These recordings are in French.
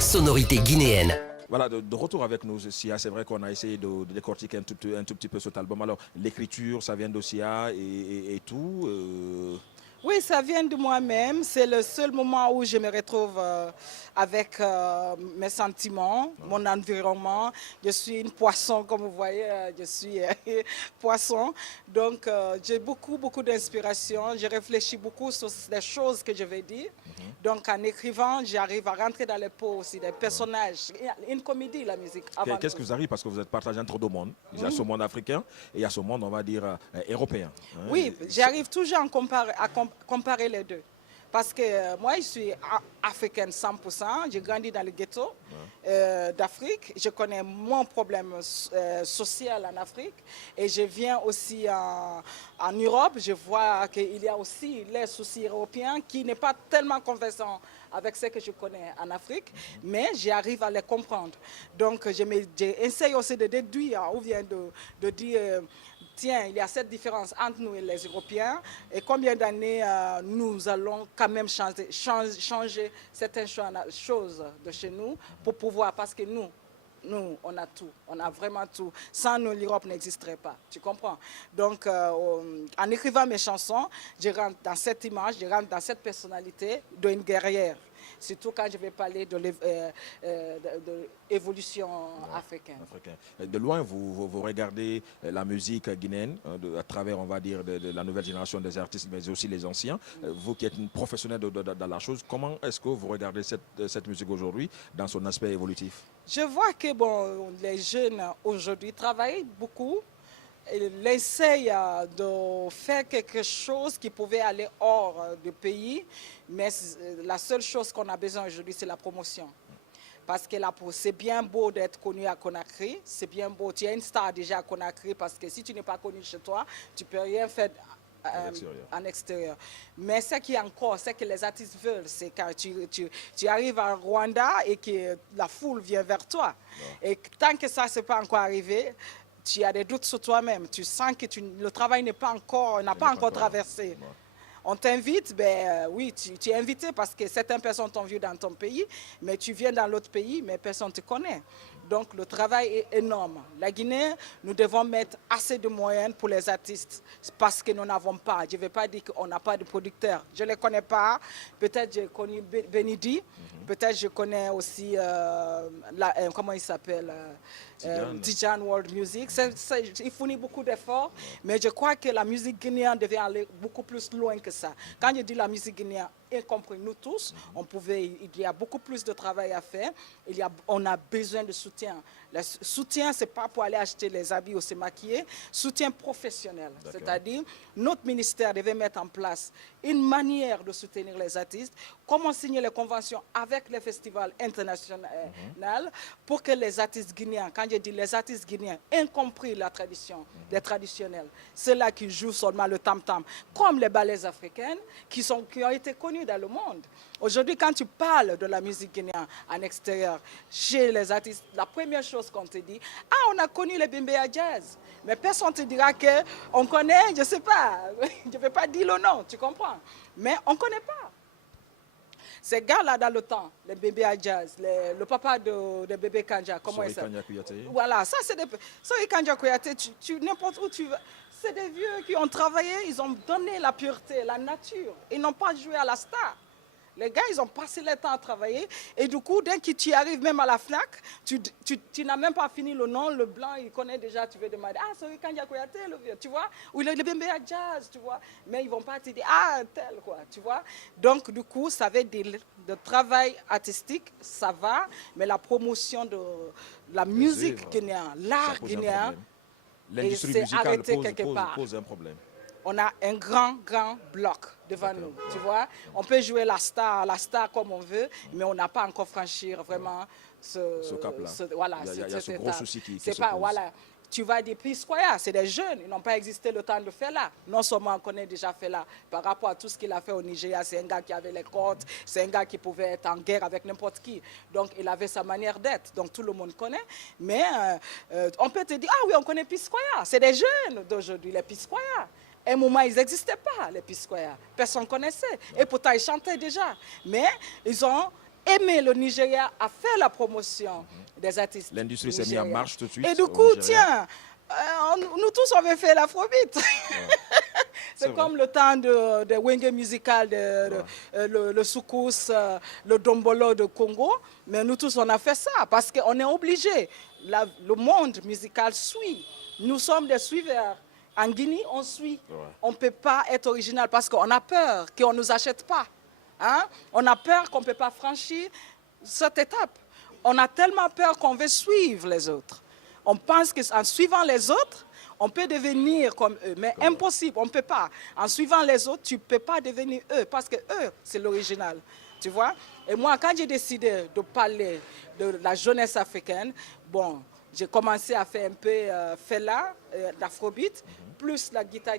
Sonorités guinéennes. Voilà, de retour avec nous, Sia. C'est vrai qu'on a essayé de décortiquer un tout petit peu cet album. Alors, l'écriture, ça vient de Sia et tout. Oui, ça vient de moi-même. C'est le seul moment où je me retrouve avec mes sentiments, mon environnement. Je suis une poisson, comme vous voyez, je suis poisson. Donc, j'ai beaucoup d'inspiration. Je réfléchis beaucoup sur les choses que je vais dire. Donc, en écrivant, j'arrive à rentrer dans les peaux aussi des personnages. Une comédie, la musique. Qu'est-ce que vous arrivez parce que vous êtes partagé entre deux mondes. Il y a ce monde africain et il y a ce monde, on va dire, européen. Hein. Oui, j'arrive toujours à comparer les deux. Parce que moi, je suis africaine 100%. J'ai grandi dans le ghetto d'Afrique. Je connais mon problème social en Afrique. Et je viens aussi en Europe. Je vois qu'il y a aussi les soucis européens qui n'est pas tellement conversant avec ce que je connais en Afrique. Mais j'arrive à les comprendre. Donc, j'essaye aussi de déduire ou bien de dire... Tiens, il y a cette différence entre nous et les Européens et combien d'années nous allons quand même changer certaines choses de chez nous pour pouvoir, parce que nous, on a tout, on a vraiment tout. Sans nous, l'Europe n'existerait pas, tu comprends? Donc, en écrivant mes chansons, je rentre dans cette image, je rentre dans cette personnalité d'une guerrière. Surtout quand je vais parler de l'évolution africaine. De loin, vous regardez la musique guinéenne à travers, on va dire, de la nouvelle génération des artistes, mais aussi les anciens. Vous qui êtes une professionnelle dans la chose, comment est-ce que vous regardez cette musique aujourd'hui dans son aspect évolutif? Je vois que les jeunes aujourd'hui travaillent beaucoup. Ils essayent de faire quelque chose qui pouvait aller hors du pays, mais la seule chose qu'on a besoin aujourd'hui, c'est la promotion. Parce que c'est bien beau d'être connu à Conakry, c'est bien beau, tu es une star déjà à Conakry, parce que si tu n'es pas connu chez toi, tu ne peux rien faire en extérieur. Mais ce qui est encore, ce que les artistes veulent, c'est quand tu arrives à Rwanda et que la foule vient vers toi. Et tant que ça ne s'est pas encore arrivé, tu as des doutes sur toi-même, tu sens que le travail n'a pas encore traversé. On t'invite, oui, tu es invité parce que certaines personnes t'ont vu dans ton pays, mais tu viens dans l'autre pays, mais personne ne te connaît. Donc le travail est énorme. La Guinée, nous devons mettre assez de moyens pour les artistes parce que nous n'avons pas. Je ne vais pas dire qu'on n'a pas de producteurs. Je ne les connais pas. Peut-être j'ai connu Benidi, peut-être je connais aussi, comment il s'appelle Tijan World Music. Il fournit beaucoup d'efforts, mais je crois que la musique guinéenne devait aller beaucoup plus loin que ça. Quand je dis la musique guinéenne, y compris nous tous, il y a beaucoup plus de travail à faire. On a besoin de soutien. Le soutien, ce n'est pas pour aller acheter les habits ou se maquiller. Soutien professionnel. C'est-à-dire, notre ministère devait mettre en place une manière de soutenir les artistes. Comment signer les conventions avec les festivals internationaux pour que les artistes guinéens, quand je dis les artistes guinéens, y compris la tradition, les traditionnels, ceux-là qui jouent seulement le tam-tam, comme les ballets africaines qui ont été connus dans le monde. Aujourd'hui, quand tu parles de la musique guinéenne en extérieur, chez les artistes, la première chose qu'on te dit, on a connu les Bimbéa Jazz. Mais personne ne te dira qu'on connaît, je ne sais pas, je ne vais pas dire le nom, tu comprends? Mais on ne connaît pas. Ces gars-là, dans le temps, les bébés à jazz, le papa de bébé Kanja, comment il s'appelle? Voilà, ça c'est des... Sori Kanja Kouyaté, n'importe où tu vas... C'est des vieux qui ont travaillé, ils ont donné la pureté, la nature. Ils n'ont pas joué à la star. Les gars, ils ont passé le temps à travailler. Et du coup, dès que tu arrives même à la FNAC, tu n'as même pas fini le nom. Le blanc, il connaît déjà, tu veux demander. Sori Kanja Kouyaté, le vieux, tu vois? Ou le bébé à jazz, tu vois? Mais ils ne vont pas te dire, tel, quoi, tu vois? Donc, du coup, ça veut dire le travail artistique, ça va. Mais la promotion de la musique guinéenne, l'art guinéen, l'industrie musicale pose un problème. On a un grand bloc devant nous, tu vois. On peut jouer la star comme on veut, mais on n'a pas encore franchi vraiment ce cap-là. Il y a ce gros souci qui se pas, pose. Voilà. Tu vas dire P-Square, c'est des jeunes, ils n'ont pas existé le temps de faire là. Non seulement on connaît déjà fait là, par rapport à tout ce qu'il a fait au Nigeria, c'est un gars qui avait les côtes, c'est un gars qui pouvait être en guerre avec n'importe qui. Donc il avait sa manière d'être, donc tout le monde connaît. Mais on peut te dire, oui, on connaît P-Square, c'est des jeunes d'aujourd'hui, les P-Square. À un moment, ils n'existaient pas, les P-Square. Personne ne connaissait. Et pourtant, ils chantaient déjà. Mais ils ont aimé le Nigeria, à faire la promotion des artistes. L'industrie s'est mise en marche tout de suite. Et du au coup, Nigeria. tiens, nous tous, on avait fait l'afrobeat. C'est comme le temps de Wenge musical, le soukous, le dombolo de Congo. Mais nous tous, on a fait ça parce qu'on est obligé. Le monde musical suit. Nous sommes des suiveurs. En Guinée, on suit. Ouais. On ne peut pas être original parce qu'on a peur qu'on ne nous achète pas. Hein? On a peur qu'on ne peut pas franchir cette étape. On a tellement peur qu'on veut suivre les autres. On pense qu'en suivant les autres, on peut devenir comme eux. Mais impossible, on ne peut pas. En suivant les autres, tu ne peux pas devenir eux parce que eux, c'est l'original. Tu vois? Et moi, quand j'ai décidé de parler de la jeunesse africaine, bon, j'ai commencé à faire un peu fela, d'afrobeat, plus la guitare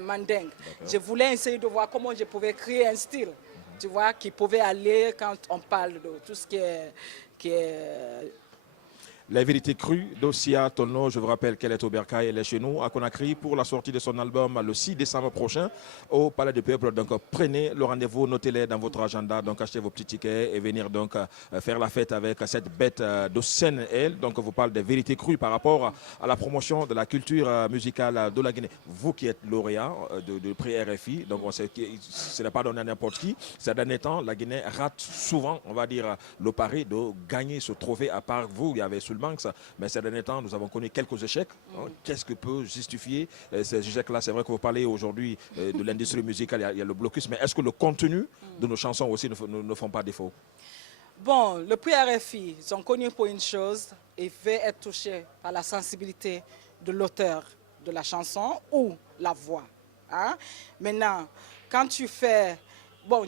mandingue. Je voulais essayer de voir comment je pouvais créer un style, tu vois, qui pouvait aller quand on parle de tout ce qui est La vérité crue d'Ossia Tono, je vous rappelle qu'elle est au Bercail, elle est chez nous à Conakry pour la sortie de son album le 6 décembre prochain au Palais du Peuple. Donc prenez le rendez-vous, notez-les dans votre agenda, donc achetez vos petits tickets et venir donc faire la fête avec cette bête de scène. Elle, donc vous parle des vérités crues par rapport à la promotion de la culture musicale de la Guinée. Vous qui êtes lauréat de prix RFI, donc on sait que ce n'est pas donné à n'importe qui. Ces derniers temps, la Guinée rate souvent, on va dire, le pari de gagner ce trophée. À part vous, il y avait Banks, mais ces derniers temps, nous avons connu quelques échecs. Qu'est-ce que peut justifier ces échecs-là? C'est vrai que vous parlez aujourd'hui de l'industrie musicale, il y a le blocus, mais est-ce que le contenu de nos chansons aussi ne font pas défaut? Bon, le prix RFI, ils sont connus pour une chose, ils veulent être touchés par la sensibilité de l'auteur de la chanson ou la voix. Hein? Maintenant, quand tu fais... Bon,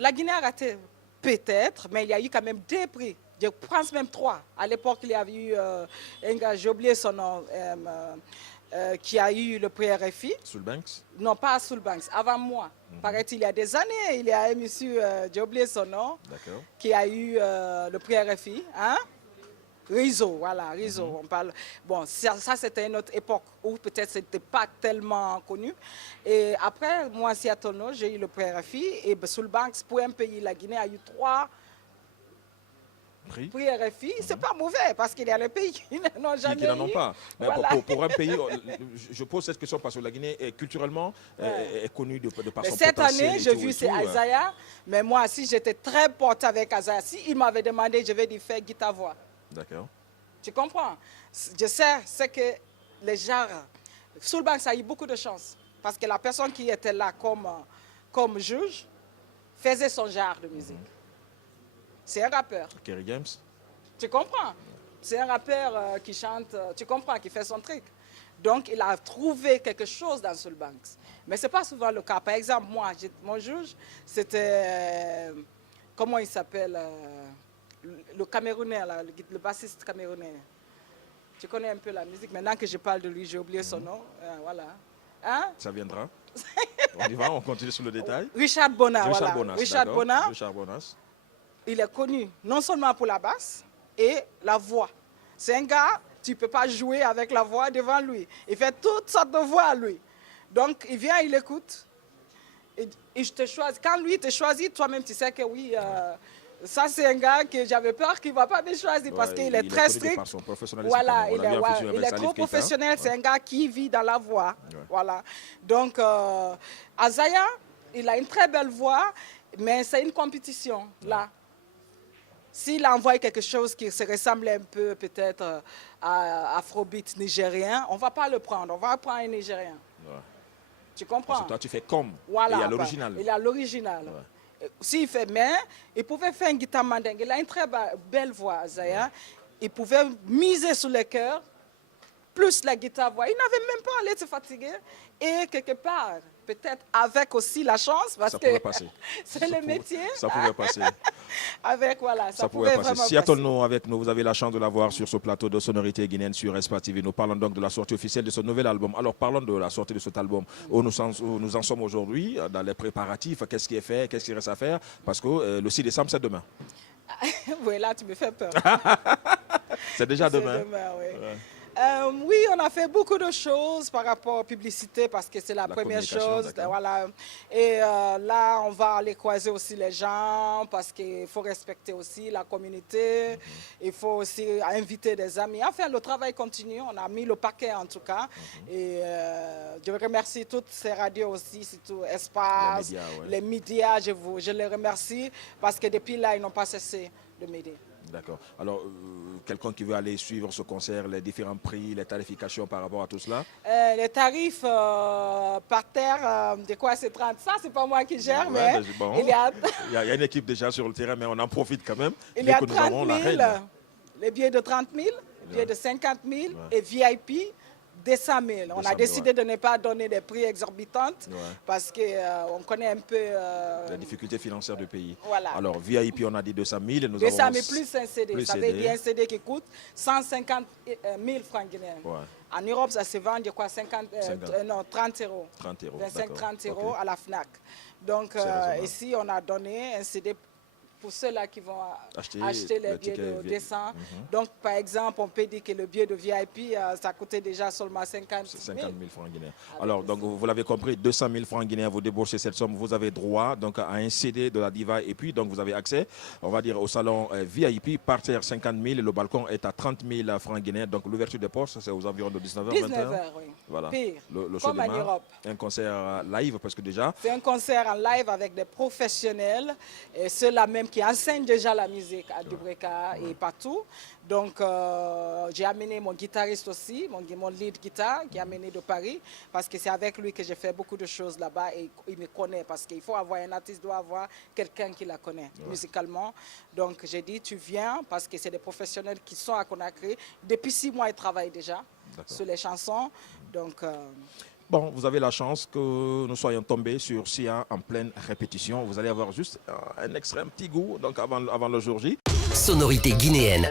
la Guinée a raté peut-être, mais il y a eu quand même 2 prix. Je pense même 3. À l'époque, il y avait eu un gars, j'ai oublié son nom, qui a eu le prix RFI. Soulbanks? Non, pas Soulbanks, avant moi. Paraît-il, il y a des années, il y a un monsieur, j'ai oublié son nom, qui a eu le prix RFI. Hein? Rizzo, voilà, Rizzo, on parle. Bon, ça c'était une autre époque où peut-être c'était pas tellement connu. Et après, moi, Seattle, j'ai eu le prix RFI. Et Soulbanks, pour un pays, la Guinée a eu 3 prix RFI, c'est pas mauvais parce qu'il y a des pays qui n'en ont jamais qui n'en ont pas. Mais voilà. pour un pays, je pose cette question parce que la Guinée est culturellement est connue de par son cette potentiel. Année, j'ai vu c'est Isaiah, mais moi aussi j'étais très portée avec Isaiah. Si il m'avait demandé, je vais lui faire guitare-voix. D'accord. Tu comprends? Je sais, c'est que les gens, Soulbanks a eu beaucoup de chance parce que la personne qui était là comme juge faisait son genre de musique. C'est un rappeur. Kerry James. Tu comprends? C'est un rappeur qui chante, tu comprends, qui fait son truc. Donc, il a trouvé quelque chose dans Soulbanks. Mais ce n'est pas souvent le cas. Par exemple, moi, mon juge, c'était, comment il s'appelle, le Camerounais, là, le bassiste camerounais. Tu connais un peu la musique. Maintenant que je parle de lui, j'ai oublié son nom. Voilà. Hein? Ça viendra. On y va, on continue sur le détail. Richard Bonas, Richard voilà. Bonas, Richard Bonas. Richard Bonas. Il est connu non seulement pour la basse et la voix. C'est un gars, tu ne peux pas jouer avec la voix devant lui. Il fait toutes sortes de voix, lui. Donc, il vient, il écoute. Et je te choisis. Quand lui te choisit, toi-même, tu sais que oui, ça, c'est un gars que j'avais peur qu'il ne va pas me choisir parce qu'il est très strict. Par son professionnalisme, voilà, il est Salif trop Keita. professionnel. C'est un gars qui vit dans la voix. Voilà. Donc, Azaya, il a une très belle voix, mais c'est une compétition, là. S'il envoie quelque chose qui se ressemble un peu peut-être à Afrobeat nigérien, on ne va pas le prendre, on va prendre un Nigérien. Ouais. Tu comprends? Parce que toi, tu fais comme, voilà, et il y a l'original. Il y a l'original. Ouais. S'il fait mais, il pouvait faire une guitare mandingue. Il a une très belle voix, Zaya. Il pouvait miser sur le cœur, plus la guitare-voix. Il n'avait même pas à aller se fatiguer. Et quelque part, peut-être avec aussi la chance, parce que c'est le métier. Ça pouvait passer. Avec, voilà, ça pouvait passer. Seattle No avec nous, vous avez la chance de la voir sur ce plateau de sonorité guinéenne sur Espace TV. Nous parlons donc de la sortie officielle de ce nouvel album. Alors parlons de la sortie de cet album. Où nous en sommes aujourd'hui, dans les préparatifs, qu'est-ce qui est fait, qu'est-ce qui reste à faire, parce que le 6 décembre, c'est demain. Oui, là, tu me fais peur. C'est déjà demain. Demain, oui. Oui, on a fait beaucoup de choses par rapport aux publicités parce que c'est la première communication, chose. d'accord. Voilà. Et là, on va aller croiser aussi les gens parce qu'il faut respecter aussi la communauté. Il faut aussi inviter des amis. Enfin, le travail continue. On a mis le paquet en tout cas. Et je remercie toutes ces radios aussi, surtout Espace, Les médias, ouais. les médias. Je les remercie parce que depuis là, ils n'ont pas cessé de m'aider. D'accord. Alors, quelqu'un qui veut aller suivre ce concert, les différents prix, les tarifications par rapport à tout cela? Les tarifs par terre, de quoi c'est 30? Ça, c'est pas moi qui gère, Ouais, mais bon. il y a, Il y a une équipe déjà sur le terrain, mais on en profite quand même. il y a Dès que nous 30 avons la 000, reine. les billets de 30 000, les billets de 50 000 Ouais. et VIP 200 000. On 200 a 000, décidé ouais. de ne pas donner des prix exorbitants Ouais. parce qu'on connaît un peu Les difficultés financières du pays. Voilà. Alors, VIP, on a dit 200 000. Et nous 200 avons 000 plus un CD. plus Ça veut CD. dire un CD qui coûte 150 000 francs guinéens. Ouais. En Europe, ça se vend, je crois, 50. non, 30 euros. 30 euros. 25-30 d'accord. euros Ok. à la FNAC. Donc, C'est raisonnable. ici, on a donné un CD pour ceux-là qui vont Acheter acheter les le billets ticket de VIP. 200. Donc, par exemple, on peut dire que le billet de VIP, ça coûtait déjà seulement 50 C'est 000. 50 000 francs guinéens. Alors, donc, vous l'avez compris, 200 000 francs guinéens, vous débouchez cette somme, vous avez droit donc, à un CD de la Diva et puis donc, vous avez accès, on va dire, au salon VIP, parterre 50 000, le balcon est à 30 000 francs guinéens. Donc, l'ouverture des portes, c'est aux environs de 19h, 19 21h. heures, oui. Voilà. Pire, Le show comme en démarre. Europe. Un concert live parce que déjà, C'est un concert en live avec des professionnels, et ceux-là même qui enseignent déjà la musique à Dubreka et partout. Donc, j'ai amené mon guitariste aussi, mon lead guitar, qui est amené de Paris, parce que c'est avec lui que j'ai fait beaucoup de choses là-bas et il me connaît, parce qu'il faut avoir un artiste, doit avoir quelqu'un qui la connaît musicalement. Donc, j'ai dit, tu viens, parce que c'est des professionnels qui sont à Conakry. Depuis 6 mois, ils travaillent déjà sur les chansons. Donc, bon, vous avez la chance que nous soyons tombés sur Sia en pleine répétition. Vous allez avoir juste un extrait, un petit goût donc avant le jour J. Sonorité guinéenne.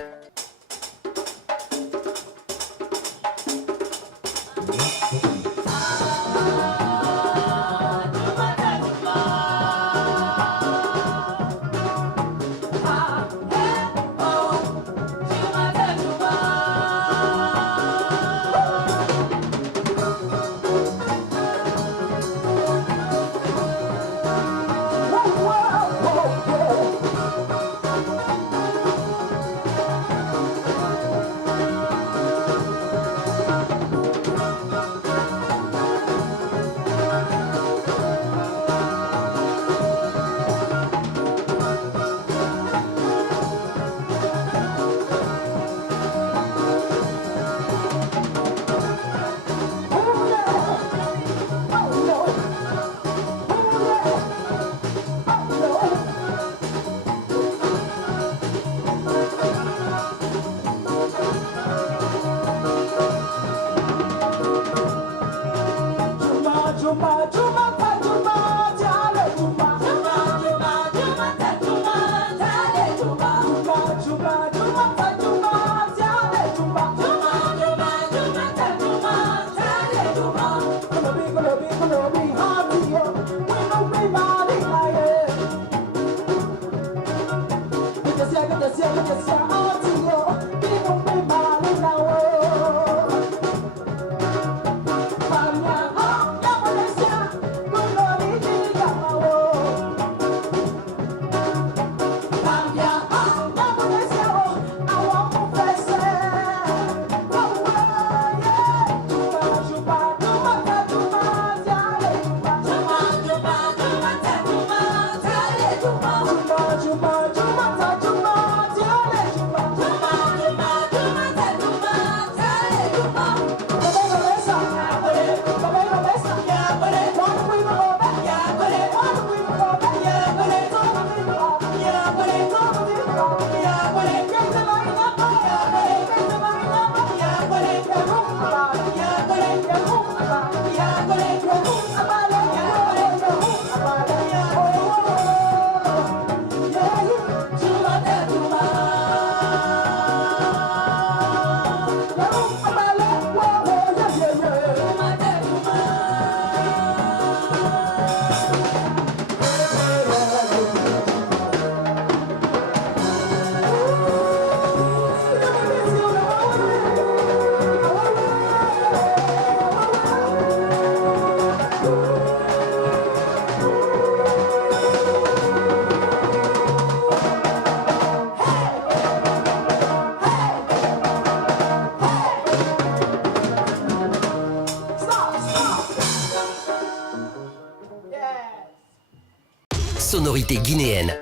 Sonorité guinéenne.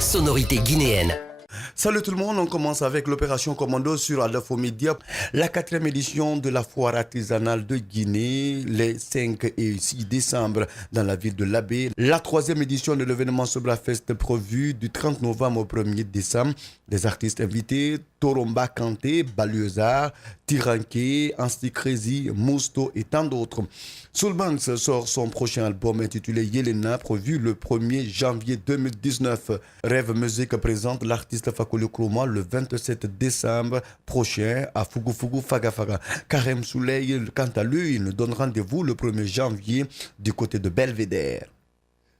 Sonorité guinéenne. Salut tout le monde, on commence avec l'opération Commando sur Alpha Media, la 4e édition de la foire artisanale de Guinée, les 5 et 6 décembre dans la ville de Labé. La 3e édition de l'événement Sobra Fest prévu du 30 novembre au 1er décembre. Des artistes invités, Toromba Kanté, Baluzar, Tiranké, Ansti Crazy, Mousto et tant d'autres. Soulbanks sort son prochain album intitulé Yelena, prévu le 1er janvier 2019. Rêve Musique présente l'artiste Fakolo Kroma le 27 décembre prochain à Fugu Faga Faga. Karem Souley, quant à lui, il nous donne rendez-vous le 1er janvier du côté de Belvédère.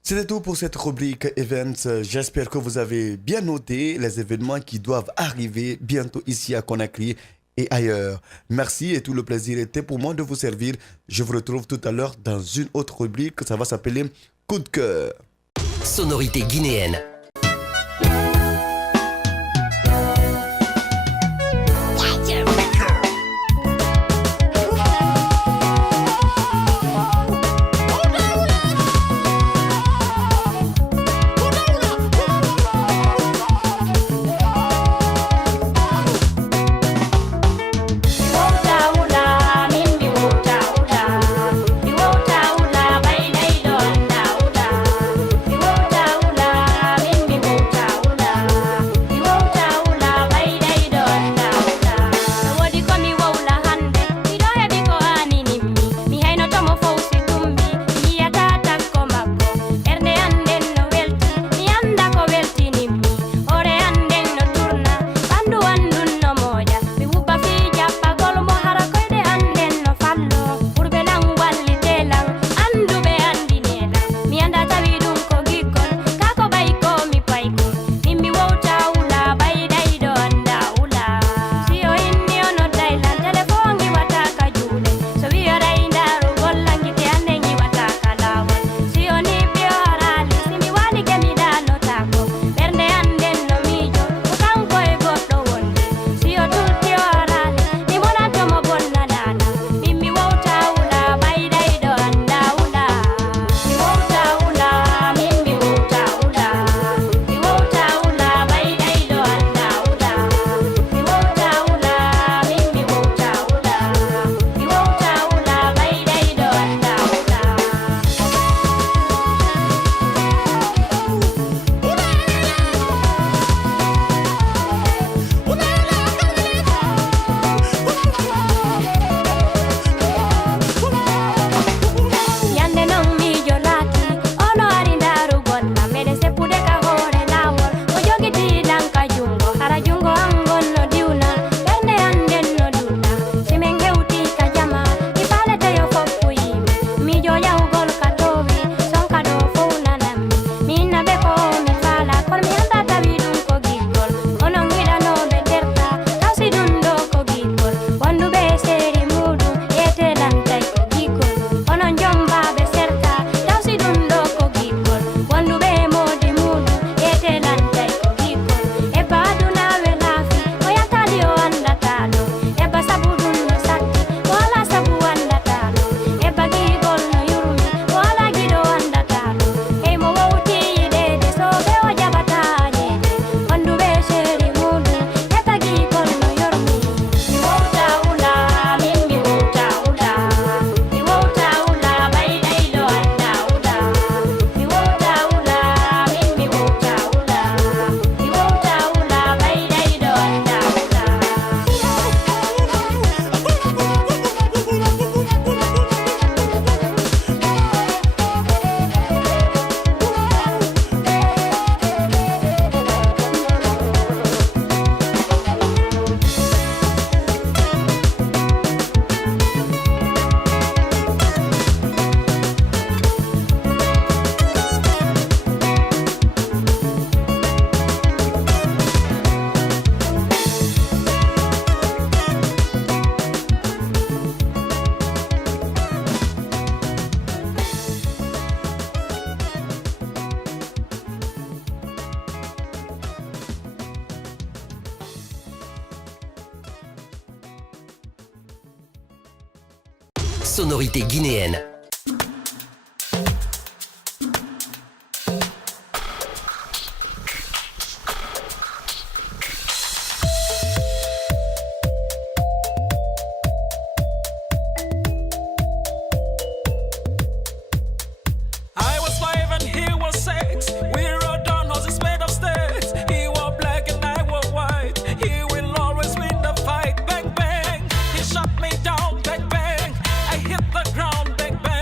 C'était tout pour cette rubrique Events. J'espère que vous avez bien noté les événements qui doivent arriver bientôt ici à Conakry et ailleurs. Merci et tout le plaisir était pour moi de vous servir. Je vous retrouve tout à l'heure dans une autre rubrique. Ça va s'appeler coup de cœur. Sonorité guinéenne. Sonorité guinéenne. Bang bang, I hit the ground. Bang bang.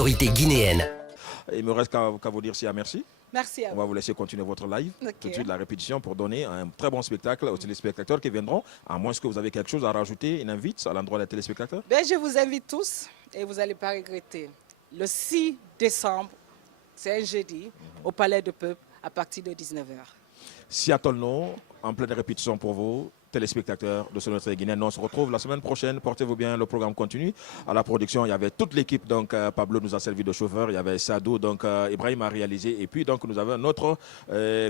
Sonorité guinéenne. Il me reste qu'à vous dire merci. Merci à On vous. va vous laisser continuer votre live. Ok. Tout de suite la répétition pour donner un très bon spectacle aux téléspectateurs qui viendront. À moins que vous avez quelque chose à rajouter, une invite à l'endroit des téléspectateurs. Ben, je vous invite tous et vous n'allez pas regretter. Le 6 décembre, c'est un jeudi, au Palais de Peuple à partir de 19h. Seattle No, en pleine répétition pour vous, téléspectateurs de Sonorité guinéenne. On se retrouve la semaine prochaine. Portez-vous bien, le programme continue. À la production, il y avait toute l'équipe. Donc, Pablo nous a servi de chauffeur. Il y avait Sadou, donc Ibrahim a réalisé. Et puis, donc, nous avons notre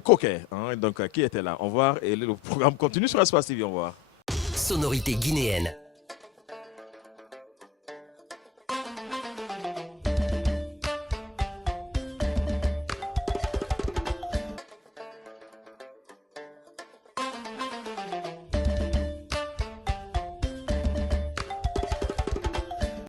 coquet, hein, donc, qui était là. Au revoir. Et le programme continue sur Espace TV. Au revoir. Sonorité guinéenne.